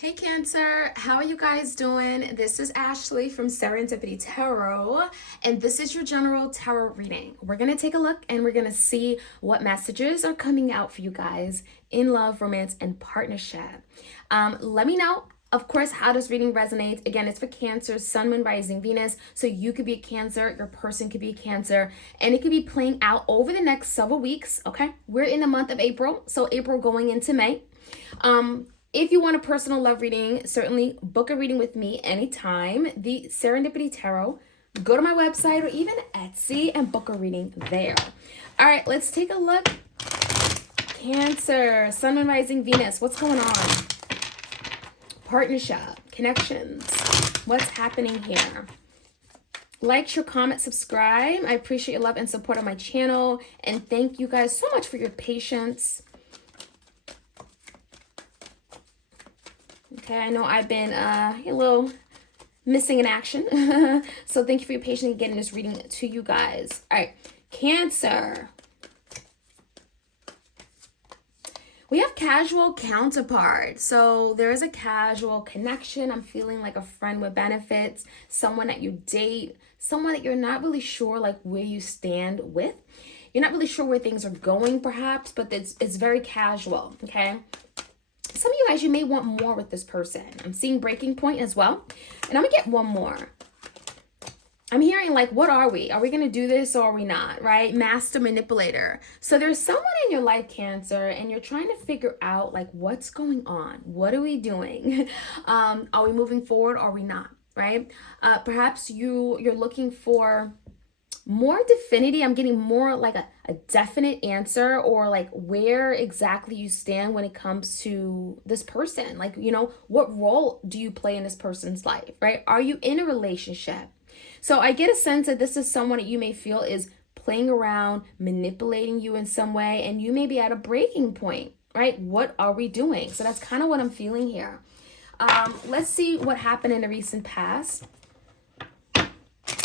Hey Cancer, how are you guys doing? This is Ashley from Serendipity Tarot, and this is your general tarot reading. We're going to take a look and we're going to see what messages are coming out for you guys in love, romance, and partnership. Let me know, of course, how this reading resonates. Again, it's for Cancer, Sun, Moon, Rising, Venus. So you could be a Cancer, your person could be a Cancer, and it could be playing out over the next several weeks, okay? We're in the month of April, so April going into May. If you want a personal love reading, certainly book a reading with me anytime. The Serendipity Tarot. Go to my website or even Etsy and book a reading there. All right, let's take a look. Cancer, Sun, Moon, Rising, Venus. What's going on? Partnership, connections. What's happening here? Like, share, comment, subscribe. I appreciate your love and support on my channel. And thank you guys so much for your patience. Okay, I know I've been a little missing in action. So thank you for your patience in getting this reading to you guys. All right, Cancer. We have casual counterpart. So there is a casual connection. I'm feeling like a friend with benefits, someone that you date, someone that you're not really sure like where you stand with. You're not really sure where things are going perhaps, but it's very casual, okay? Some of you guys, you may want more with this person. I'm seeing breaking point as well. And I'm going to get one more. I'm hearing like, what are we? Are we going to do this or are we not, right? Master manipulator. So there's someone in your life, Cancer, and you're trying to figure out like what's going on. What are we doing? Are we moving forward or are we not, right? Perhaps you're looking for more definity. I'm getting more like a definite answer or like where exactly you stand when it comes to this person. Like, you know, what role do you play in this person's life, right? Are you in a relationship? So I get a sense that this is someone that you may feel is playing around, manipulating you in some way, and you may be at a breaking point, right? What are we doing? So that's kind of what I'm feeling here. Let's see what happened in the recent past.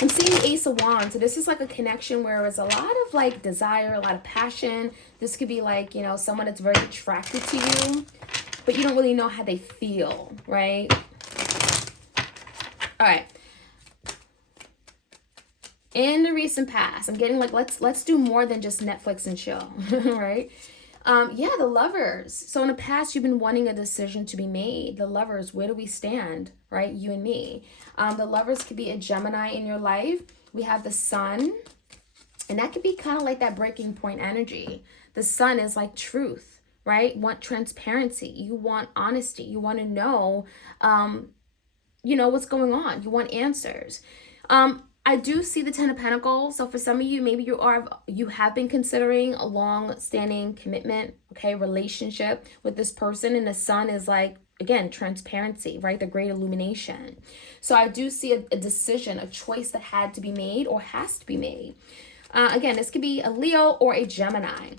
I'm seeing the Ace of Wands. So this is like a connection where it's a lot of like desire, a lot of passion. This could be like, you know, someone that's very attracted to you, but you don't really know how they feel, right? All right. In the recent past, I'm getting like, let's do more than just Netflix and chill, right? Yeah, the Lovers. So in the past, you've been wanting a decision to be made. The Lovers, where do we stand, right? You and me. The Lovers could be a Gemini in your life. We have the Sun, and that could be kind of like that breaking point energy. The Sun is like truth, right? Want transparency. You want honesty. You want to know, you know, what's going on. You want answers. I do see the Ten of Pentacles. So for some of you, maybe you have been considering a long-standing commitment, okay, relationship with this person. And the Sun is like, again, transparency, right? The great illumination. So I do see a decision, a choice that had to be made or has to be made. Again, this could be a Leo or a Gemini.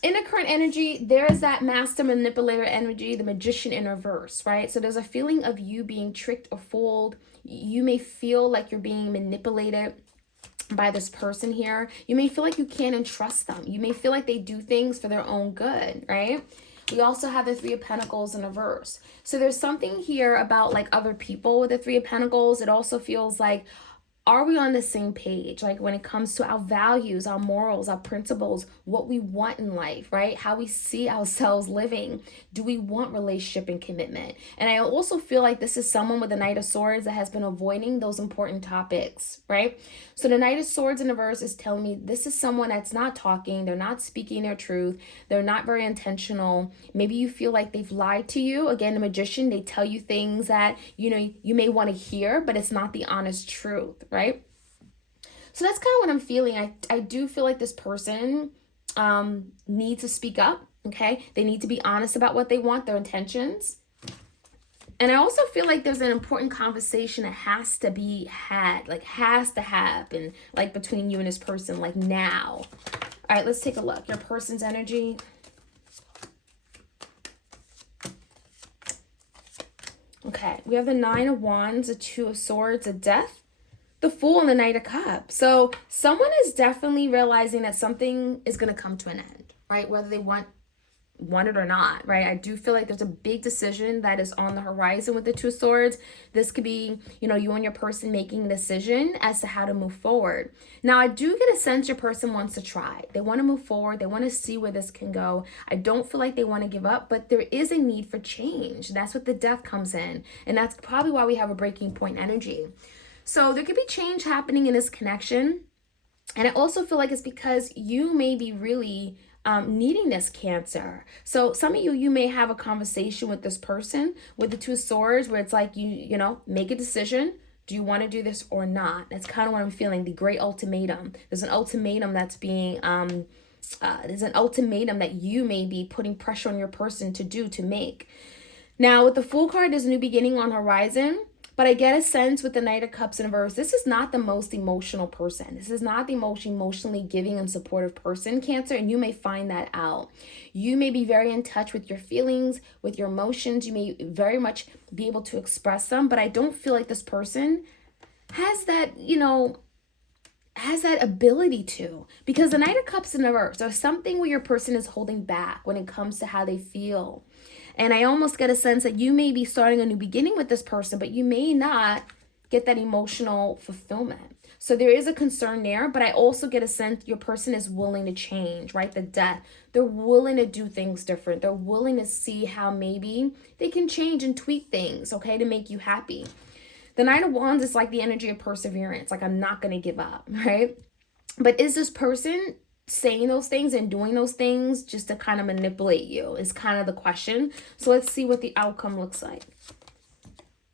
In the current energy, there is that master manipulator energy, the magician in reverse, right? So there's a feeling of you being tricked or fooled. You may feel like you're being manipulated by this person here. You may feel like you can't entrust them. You may feel like they do things for their own good, right? We also have the Three of Pentacles in reverse. So there's something here about like other people with the Three of Pentacles. It also feels like, are we on the same page? Like when it comes to our values, our morals, our principles, what we want in life, right? How we see ourselves living. Do we want relationship and commitment? And I also feel like this is someone with the Knight of Swords that has been avoiding those important topics, right? So the Knight of Swords in reverse is telling me this is someone that's not talking. They're not speaking their truth. They're not very intentional. Maybe you feel like they've lied to you. Again, the Magician, they tell you things that, you know, you may want to hear, but it's not the honest truth, right? So that's kind of what I'm feeling. I do feel like this person needs to speak up, okay? They need to be honest about what they want, their intentions. And I also feel like there's an important conversation that has to be had, like has to happen, like between you and this person, like now. All right, let's take a look. Your person's energy. Okay, we have the Nine of Wands, the Two of Swords, a Death, the Fool, and the Knight of Cups. So someone is definitely realizing that something is going to come to an end, right? Whether they want want it or not, right? I do feel like there's a big decision that is on the horizon with the Two of Swords. This could be, you and your person making a decision as to how to move forward. Now, I do get a sense your person wants to try. They want to move forward. They want to see where this can go. I don't feel like they want to give up, but there is a need for change. That's what the Death comes in. And that's probably why we have a breaking point energy. So there could be change happening in this connection. And I also feel like it's because you may be really needing this, Cancer. So some of you may have a conversation with this person with the Two of Swords where it's like, make a decision. Do you want to do this or not? That's kind of what I'm feeling. The great ultimatum. There's an ultimatum that's being, there's an ultimatum that you may be putting pressure on your person to make. Now with the Fool card, there's a new beginning on horizon. But I get a sense with the Knight of Cups in reverse, this is not the most emotional person. This is not the most emotionally giving and supportive person, Cancer, and you may find that out. You may be very in touch with your feelings, with your emotions. You may very much be able to express them, but I don't feel like this person has that, has that ability to. Because the Knight of Cups in reverse, there's something where your person is holding back when it comes to how they feel. And I almost get a sense that you may be starting a new beginning with this person, but you may not get that emotional fulfillment. So there is a concern there, but I also get a sense your person is willing to change, right? The Death. They're willing to do things different. They're willing to see how maybe they can change and tweak things, okay, to make you happy. The Knight of Wands is like the energy of perseverance. Like, I'm not going to give up, right? But is this person saying those things and doing those things just to kind of manipulate you is kind of the question. So let's see what the outcome looks like.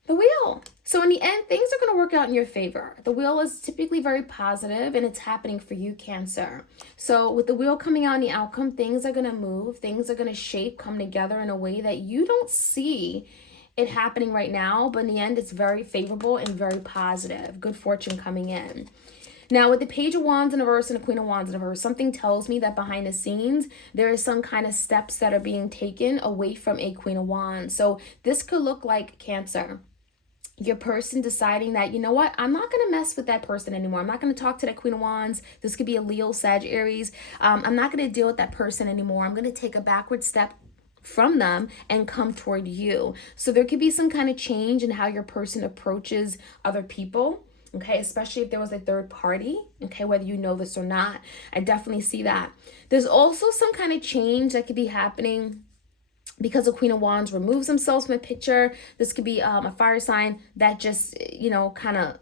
The Wheel. So in the end, things are going to work out in your favor. The Wheel is typically very positive and it's happening for you, Cancer. So with the Wheel coming out in the outcome, things are going to move. Things are going to come together in a way that you don't see it happening right now. But in the end, it's very favorable and very positive. Good fortune coming in. Now, with the Page of Wands in reverse and the Queen of Wands in reverse, something tells me that behind the scenes, there is some kind of steps that are being taken away from a Queen of Wands. So this could look like, Cancer, your person deciding that, you know what, I'm not going to mess with that person anymore. I'm not going to talk to that Queen of Wands. This could be a Leo, Sag, Aries. I'm not going to deal with that person anymore. I'm going to take a backward step from them and come toward you. So there could be some kind of change in how your person approaches other people. Okay, especially if there was a third party, okay, whether you know this or not. I definitely see that. There's also some kind of change that could be happening because the Queen of Wands removes themselves from a picture. This could be a fire sign that just, kind of,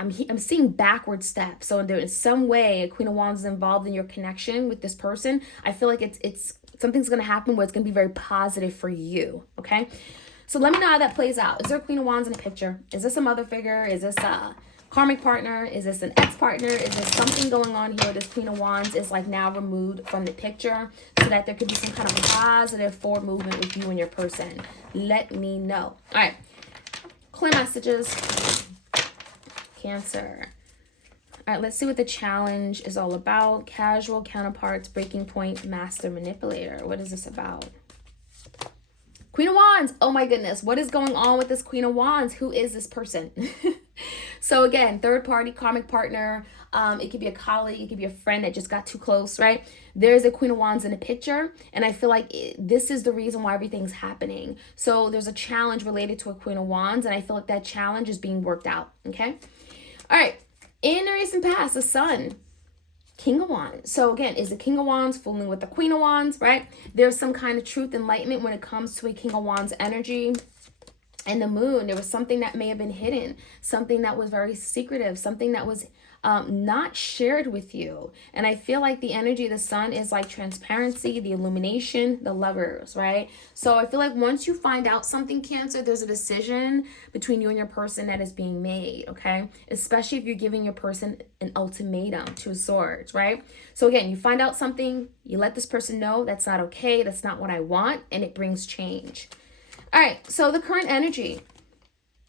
I'm seeing backward steps. So there in some way, a Queen of Wands is involved in your connection with this person. I feel like it's something's going to happen where it's going to be very positive for you, okay? So let me know how that plays out. Is there a Queen of Wands in a picture? Is this a mother figure? Is this a karmic partner? Is this an ex-partner? Is there something going on here? This Queen of Wands is like now removed from the picture so that there could be some kind of positive forward movement with you and your person. Let me know. All right. Clear messages. Cancer. All right, let's see what the challenge is all about. Casual, counterparts, breaking point, master, manipulator. What is this about? Queen of Wands. Oh my goodness. What is going on with this Queen of Wands? Who is this person? So again, third party, karmic partner. It could be a colleague. It could be a friend that just got too close, right? There's a Queen of Wands in a picture. And I feel like this is the reason why everything's happening. So there's a challenge related to a Queen of Wands. And I feel like that challenge is being worked out. Okay. All right. In the recent past, the Sun. King of Wands. So again, is the King of Wands fooling with the Queen of Wands, right? There's some kind of truth, enlightenment when it comes to a King of Wands energy. And the Moon, there was something that may have been hidden, something that was very secretive, something that was not shared with you. And I feel like the energy of the Sun is like transparency, the illumination, the Lovers, right? So I feel like once you find out something, Cancer, there's a decision between you and your person that is being made, okay? Especially if you're giving your person an ultimatum, Two of Swords, right? So again, you find out something, you let this person know that's not okay, that's not what I want, and it brings change. All right, so the current energy.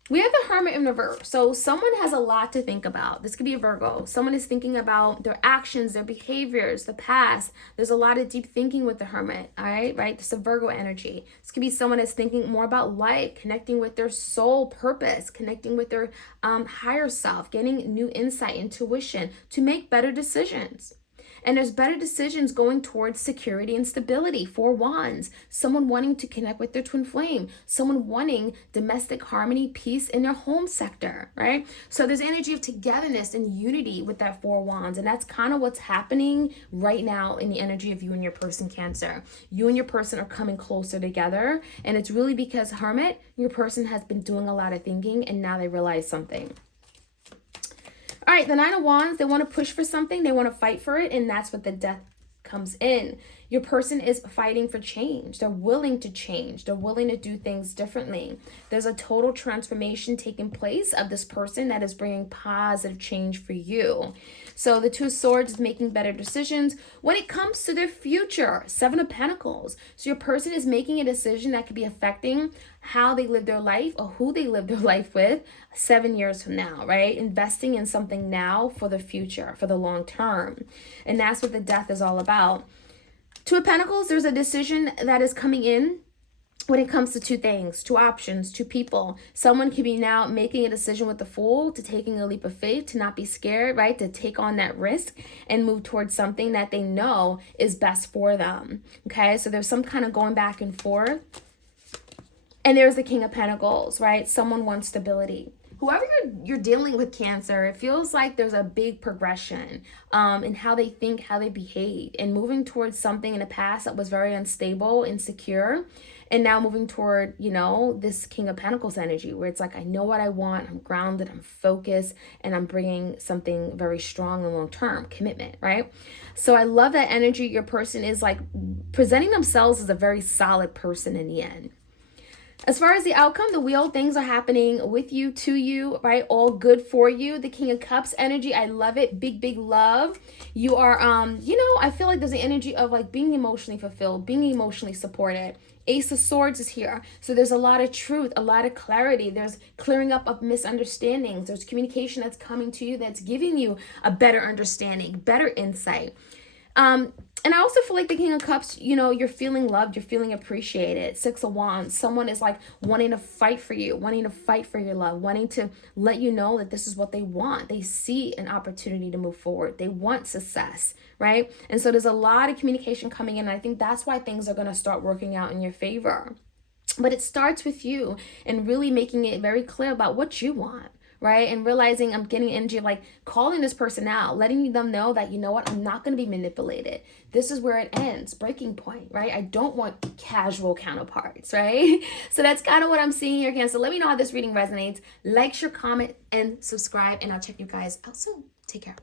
We have the Hermit in reverse. So someone has a lot to think about. This could be a Virgo. Someone is thinking about their actions, their behaviors, the past. There's a lot of deep thinking with the Hermit, all right? This is a Virgo energy. This could be someone that's thinking more about life, connecting with their soul purpose, connecting with their higher self, getting new insight, intuition to make better decisions. And there's better decisions going towards security and stability. 4 wands. Someone wanting to connect with their twin flame. Someone wanting domestic harmony, peace in their home sector, right? So there's energy of togetherness and unity with that 4 wands. And that's kind of what's happening right now in the energy of you and your person, Cancer. You and your person are coming closer together. And it's really because, Hermit, your person has been doing a lot of thinking and now they realize something. All right, the 9 of Wands, they want to push for something. They want to fight for it. And that's what the Death comes in. Your person is fighting for change. They're willing to change. They're willing to do things differently. There's a total transformation taking place of this person that is bringing positive change for you. So the 2 of Swords is making better decisions when it comes to their future. 7 of Pentacles. So your person is making a decision that could be affecting how they live their life or who they live their life with 7 years from now, right? Investing in something now for the future, for the long term. And that's what the Death is all about. 2 of Pentacles, there's a decision that is coming in when it comes to 2 things, 2 options, 2 people. Someone could be now making a decision with the Fool, to taking a leap of faith, to not be scared, right? To take on that risk and move towards something that they know is best for them. Okay, so there's some kind of going back and forth. And there's the King of Pentacles, right? Someone wants stability. Whoever you're dealing with, Cancer, it feels like there's a big progression in how they think, how they behave, and moving towards something in the past that was very unstable, insecure, and now moving toward, you know, this King of Pentacles energy where it's like, I know what I want, I'm grounded, I'm focused, and I'm bringing something very strong and long-term commitment, right? So I love that energy. Your person is like presenting themselves as a very solid person in the end. As far as the outcome, the wheel, things are happening with you, to you, right? All good for you. The King of Cups energy, I love it. Big, big love. You are, you know, I feel like there's the energy of like being emotionally fulfilled, being emotionally supported. Ace of Swords is here. So there's a lot of truth, a lot of clarity. There's clearing up of misunderstandings. There's communication that's coming to you that's giving you a better understanding, better insight. And I also feel like the King of Cups, you know, you're feeling loved, you're feeling appreciated. 6 of Wands, someone is like wanting to fight for you, wanting to fight for your love, wanting to let you know that this is what they want. They see an opportunity to move forward. They want success, right? And so there's a lot of communication coming in. And I think that's why things are going to start working out in your favor. But it starts with you and really making it very clear about what you want. Right? And realizing I'm getting energy of like calling this person out, letting them know that, you know what, I'm not going to be manipulated. This is where it ends, breaking point, right? I don't want casual counterparts, right? So that's kind of what I'm seeing here, Cancer. Let me know how this reading resonates. Like, share, comment, and subscribe, and I'll check you guys out soon. Take care.